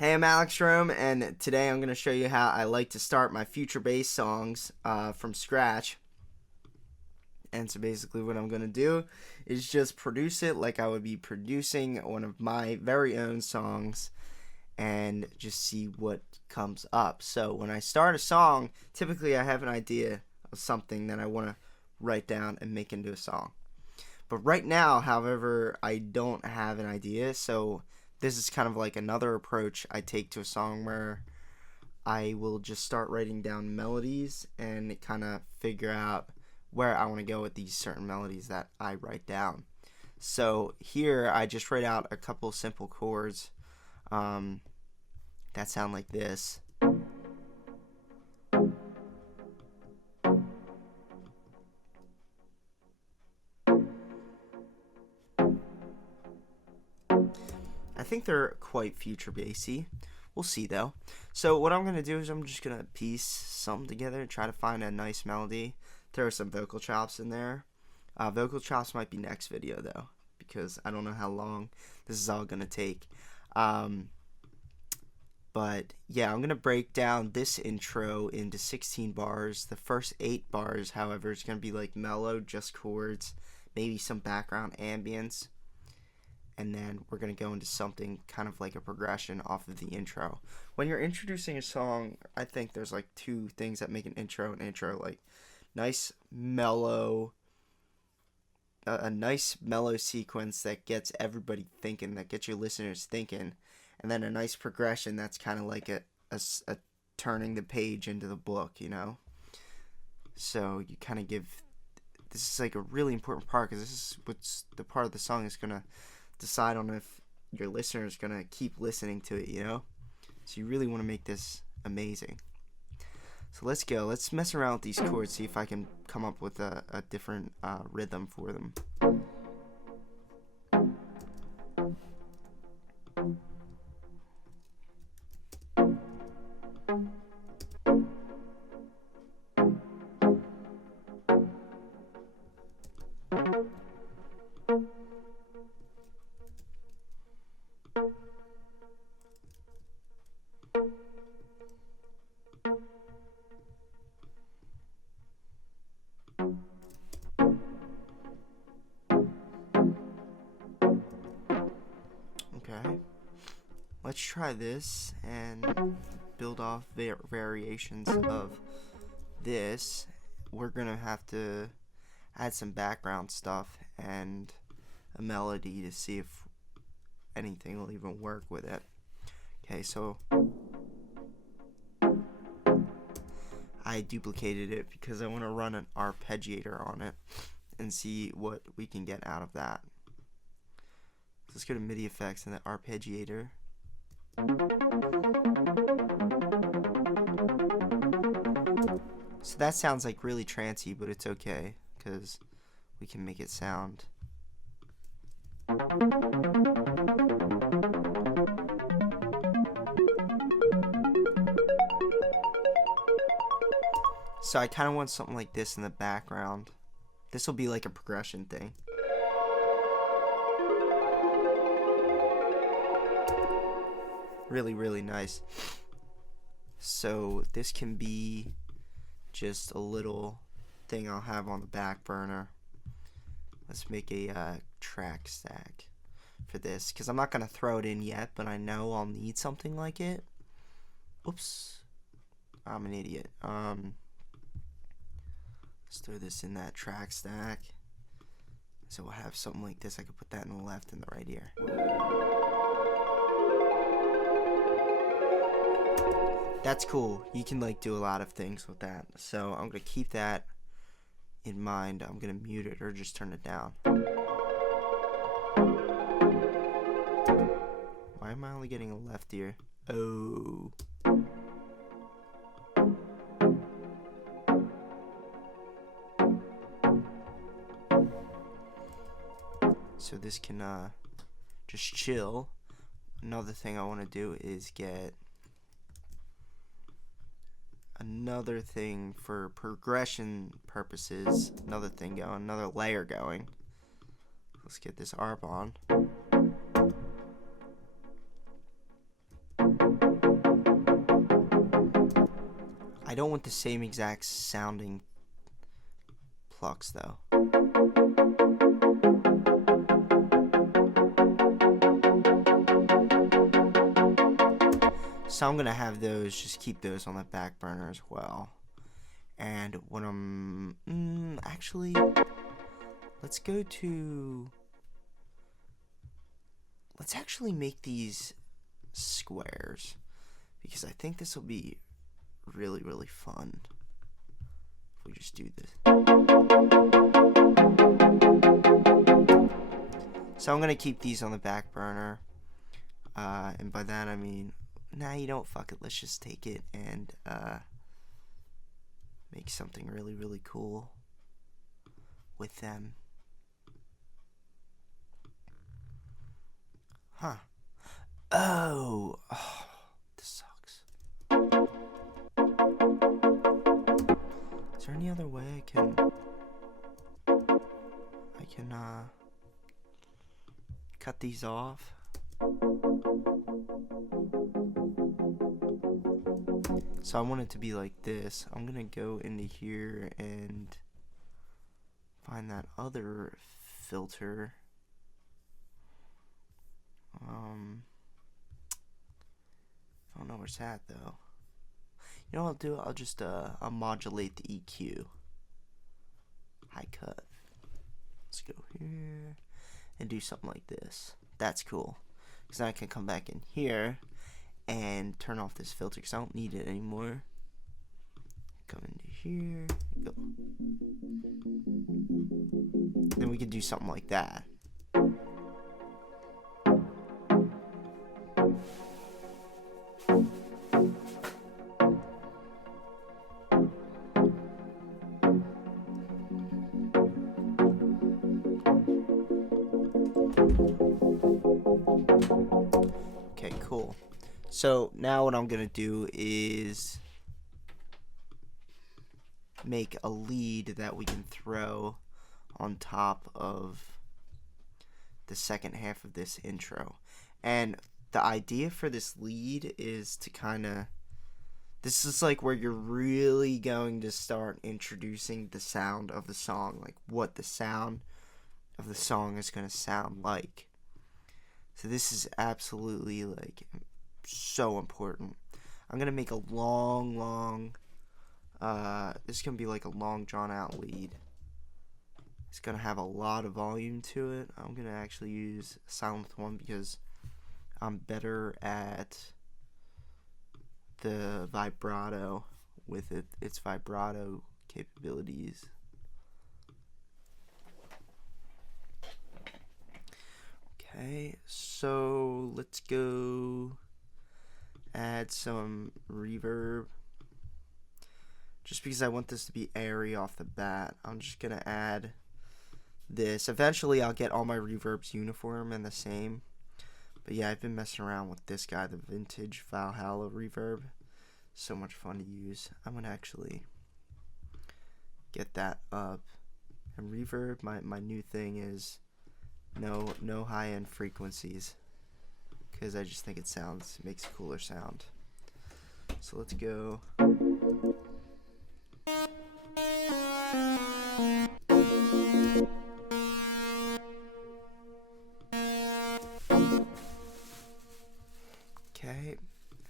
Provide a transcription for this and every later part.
Hey, I'm Elektron, and today I'm going to show you how I like to start my future bass songs from scratch. And so basically what I'm going to do is just produce it like I would be producing one of my very own songs and just see what comes up. So when I start a song, typically I have an idea of something that I want to write down and make into a song. But right now, however, I don't have an idea, so this is kind of like another approach I take to a song where I will just start writing down melodies and kind of figure out where I want to go with these certain melodies that I write down. So here I just write out a couple simple chords that sound like this. I think they're quite future bassy. We'll see though. So what I'm gonna do is I'm just gonna piece something together, try to find a nice melody, throw some vocal chops in there. Vocal chops might be next video though, because I don't know how long this is all gonna take. But yeah, I'm gonna break down this intro into 16 bars. The first 8 bars, however, is gonna be like mellow, just chords, maybe some background ambience. And then we're going to go into something kind of like a progression off of the intro. When you're introducing a song, I think there's like 2 things that make an intro like nice mellow, a nice mellow sequence that gets everybody thinking, that gets your listeners thinking, and then a nice progression that's kind of like a turning the page into the book, you know? So you kind of give, this is like a really important part, because this is what's the part of the song is going to decide on if your listener is going to keep listening to it, you know? So you really want to make this amazing. So let's go. Let's mess around with these chords, see if I can come up with a different rhythm for them. Okay, let's try this and build off variations of this. We're gonna have to add some background stuff and a melody to see if anything will even work with it. Okay, so I duplicated it because I want to run an arpeggiator on it and see what we can get out of that. Let's go to MIDI effects and the arpeggiator. So that sounds like really trancey, but it's okay because we can make it sound. So I kind of want something like this in the background. This will be like a progression thing. Really, really nice. So this can be just a little thing I'll have on the back burner. Let's make a track stack for this, because I'm not going to throw it in yet, but I know I'll need something like it. Oops, I'm an idiot. Let's throw this in that track stack. So we'll have something like this. I could put that in the left and the right ear. That's cool. You can like do a lot of things with that. So I'm gonna keep that in mind. I'm gonna mute it or just turn it down. Why am I only getting a left ear? Oh. So this can just chill. Another thing I want to do is get another thing for progression purposes, another thing going, another layer going. Let's get this arp on. don't want the same exact sounding plucks though. So I'm gonna have those, just keep those on the back burner as well. And when I'm actually, let's actually make these squares, because I think this will be really, really fun if we just do this. So I'm gonna keep these on the back burner, and by that I mean, nah, you don't, fuck it, let's just take it and make something really, really cool with them. Huh. Oh, this sucks. Is there any other way I can cut these off? So I want it to be like this. I'm gonna go into here and find that other filter. I don't know where it's at though. You know what I'll do? I'll just I'll modulate the EQ. High cut. Let's go here and do something like this. That's cool, because then I can come back in here and turn off this filter because I don't need it anymore. Come into here, go. Then we can do something like that. Okay, cool. So now what I'm gonna do is make a lead that we can throw on top of the second half of this intro. And the idea for this lead is to this is like where you're really going to start introducing the sound of the song, like what the sound of the song is going to sound like. So this is absolutely like so important. I'm going to make a long, this is going to be like a long drawn out lead. It's going to have a lot of volume to it. I'm going to actually use Sylenth one because I'm better at the vibrato with its vibrato capabilities. Okay, so let's go add some reverb. Just because I want this to be airy off the bat, I'm just gonna add this. Eventually I'll get all my reverbs uniform and the same. But yeah, I've been messing around with this guy, the vintage Valhalla reverb. So much fun to use. I'm gonna actually get that up. And reverb, my new thing is no high-end frequencies, because I just think it makes a cooler sound. So let's go. Okay,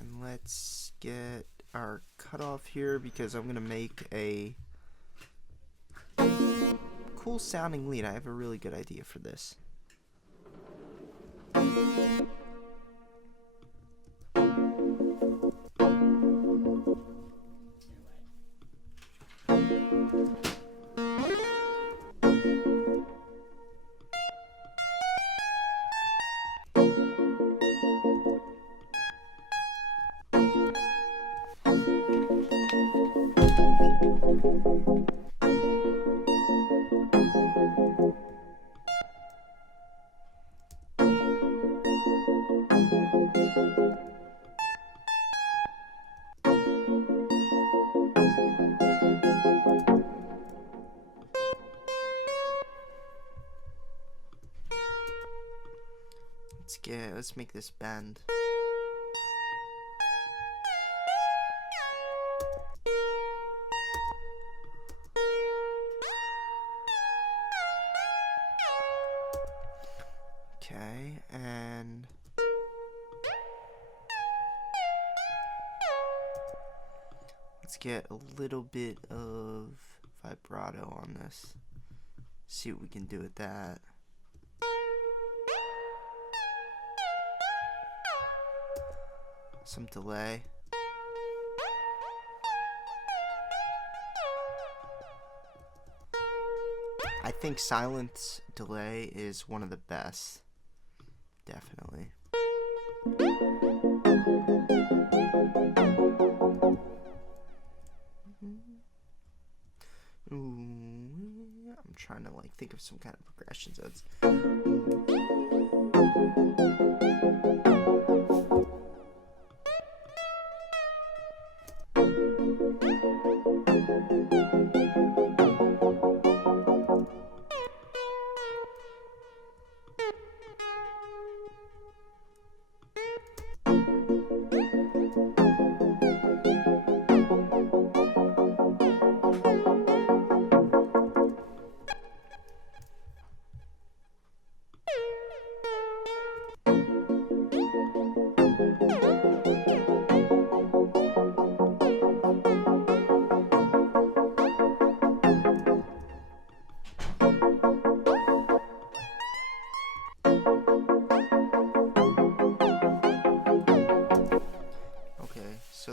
and let's get our cutoff here, because I'm gonna make a cool sounding lead. I have a really good idea for this. Let's make this bend. get a little bit of vibrato on this. See what we can do with that. Some delay. I think Sylenth's delay is one of the best. Definitely. Ooh, I'm trying to like think of some kind of progression. So it's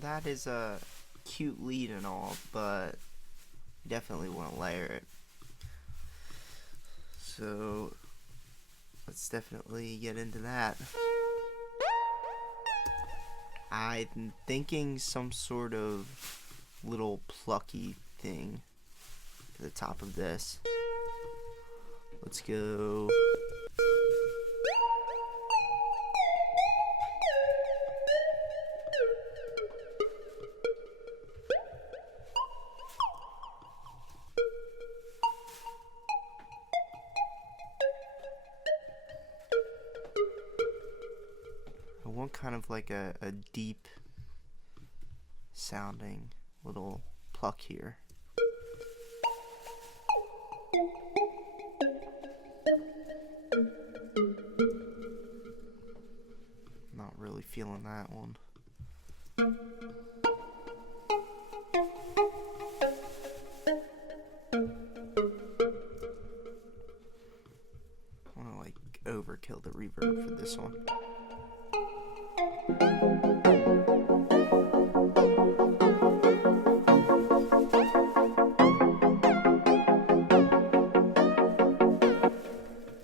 that is a cute lead and all, but you definitely want to layer it. So let's definitely get into that. I'm thinking some sort of little plucky thing to the top of this. Let's go. Kind of like a deep sounding little pluck here. Not really feeling that one. I want to like overkill the reverb for this one.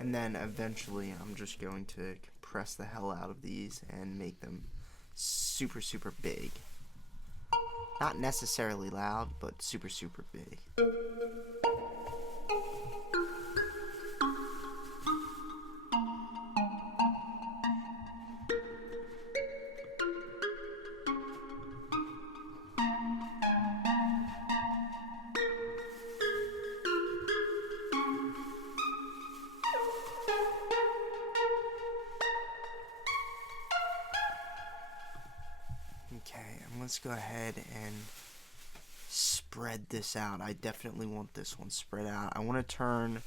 And then eventually I'm just going to compress the hell out of these and make them super big. Not necessarily loud, but super big. Okay, and let's go ahead and spread this out. I definitely want this one spread out. I want to turn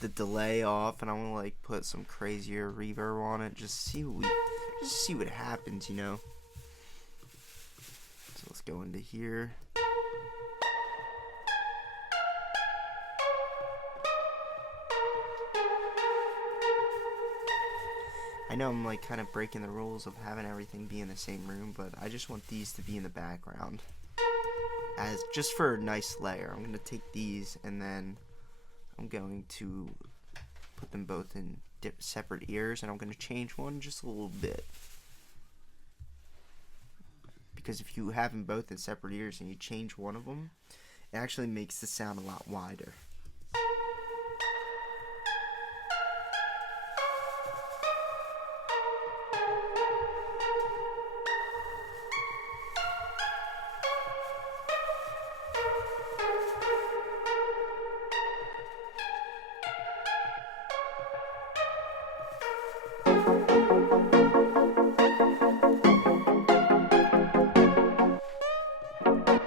the delay off, and I want to like put some crazier reverb on it. Just see what happens, you know. So let's go into here. I know I'm like kind of breaking the rules of having everything be in the same room, but I just want these to be in the background as just for a nice layer. I'm going to take these and then I'm going to put them both in separate ears, and I'm going to change one just a little bit. Because if you have them both in separate ears and you change one of them, it actually makes the sound a lot wider.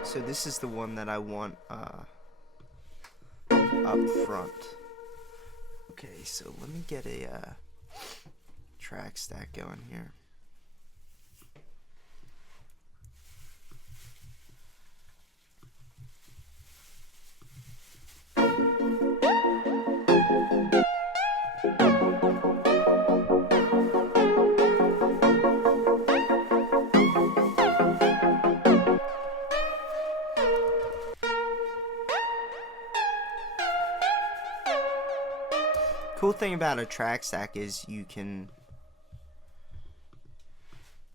So this is the one that I want up front. Okay, so let me get a track stack going here. cool thing about a track stack is you can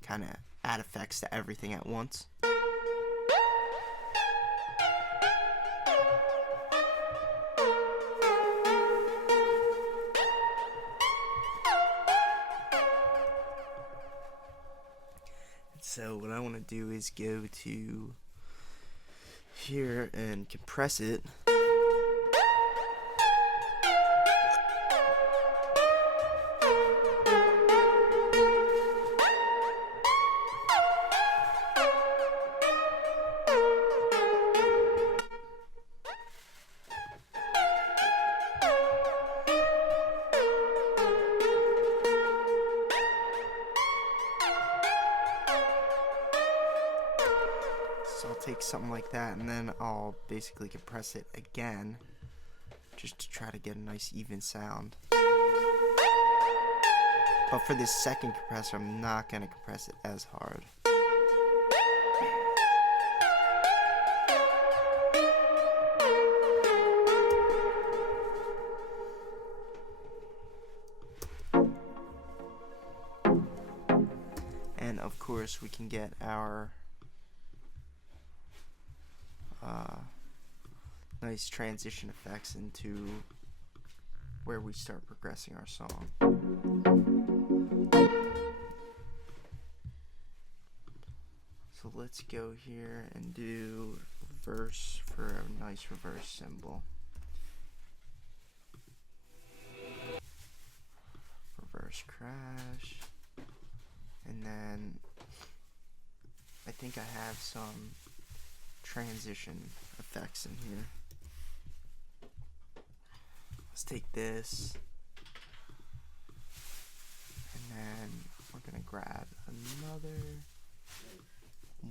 kind of add effects to everything at once. So what I want to do is go to here and compress it. So I'll take something like that and then I'll basically compress it again just to try to get a nice even sound. But for this second compressor, I'm not going to compress it as hard. And of course we can get our nice transition effects into where we start progressing our song. So let's go here and do verse for a nice reverse cymbal. Reverse crash. And then I think I have some transition effects in here. Let's take this and then we're gonna grab another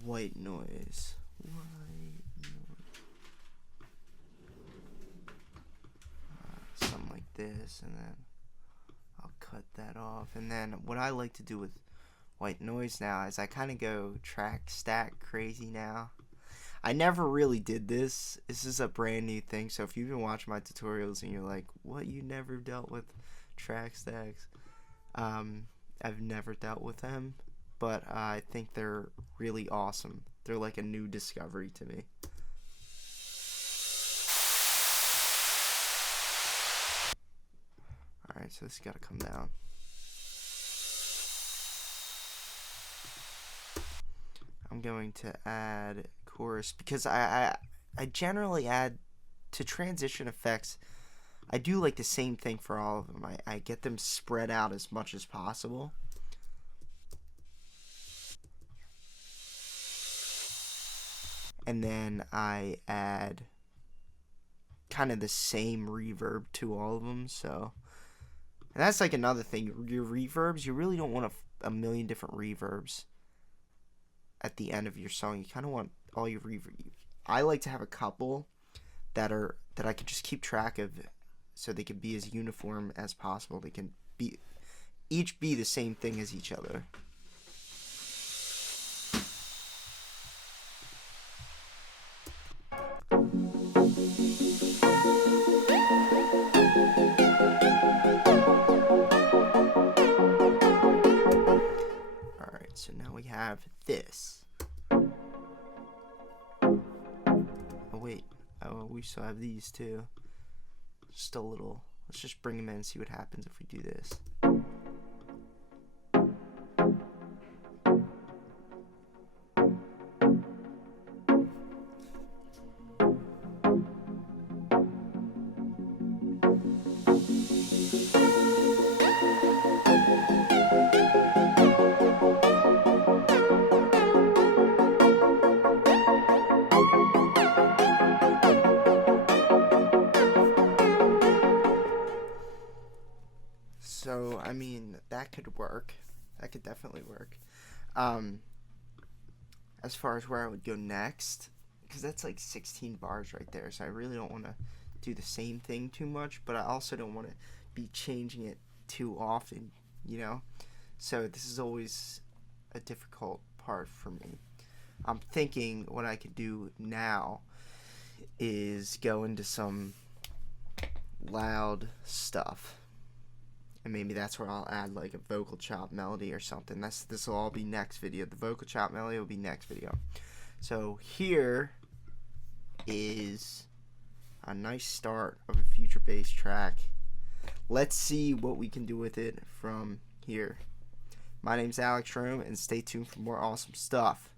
white noise. Something like this, and then I'll cut that off. And then what I like to do with white noise now is I kind of go track stack crazy now. I never really did this. This is a brand new thing. So if you've been watching my tutorials and you're like, what, you never dealt with track stacks? I've never dealt with them, but I think they're really awesome. They're like a new discovery to me. Alright, so this has got to come down. I'm going to add chorus because I generally add to transition effects. I do like the same thing for all of them. I get them spread out as much as possible. And then I add kind of the same reverb to all of them. So, and that's like another thing. Your reverbs, you really don't want a million different reverbs at the end of your song. You kind of want all your reverb. I like to have a couple that I can just keep track of, so they can be as uniform as possible. They can be each be the same thing as each other. Alright, so now we have this. Oh wait, we still have these too. Just a little. Let's just bring them in and see what happens if we do this. So, I mean, that could work. That could definitely work. As far as where I would go next, because that's like 16 bars right there, so I really don't want to do the same thing too much, but I also don't want to be changing it too often, you know? So this is always a difficult part for me. I'm thinking what I could do now is go into some loud stuff. And maybe that's where I'll add like a vocal chop melody or something. This will all be next video. The vocal chop melody will be next video. So here is a nice start of a future bass track. Let's see what we can do with it from here. My name's Elektron, and stay tuned for more awesome stuff.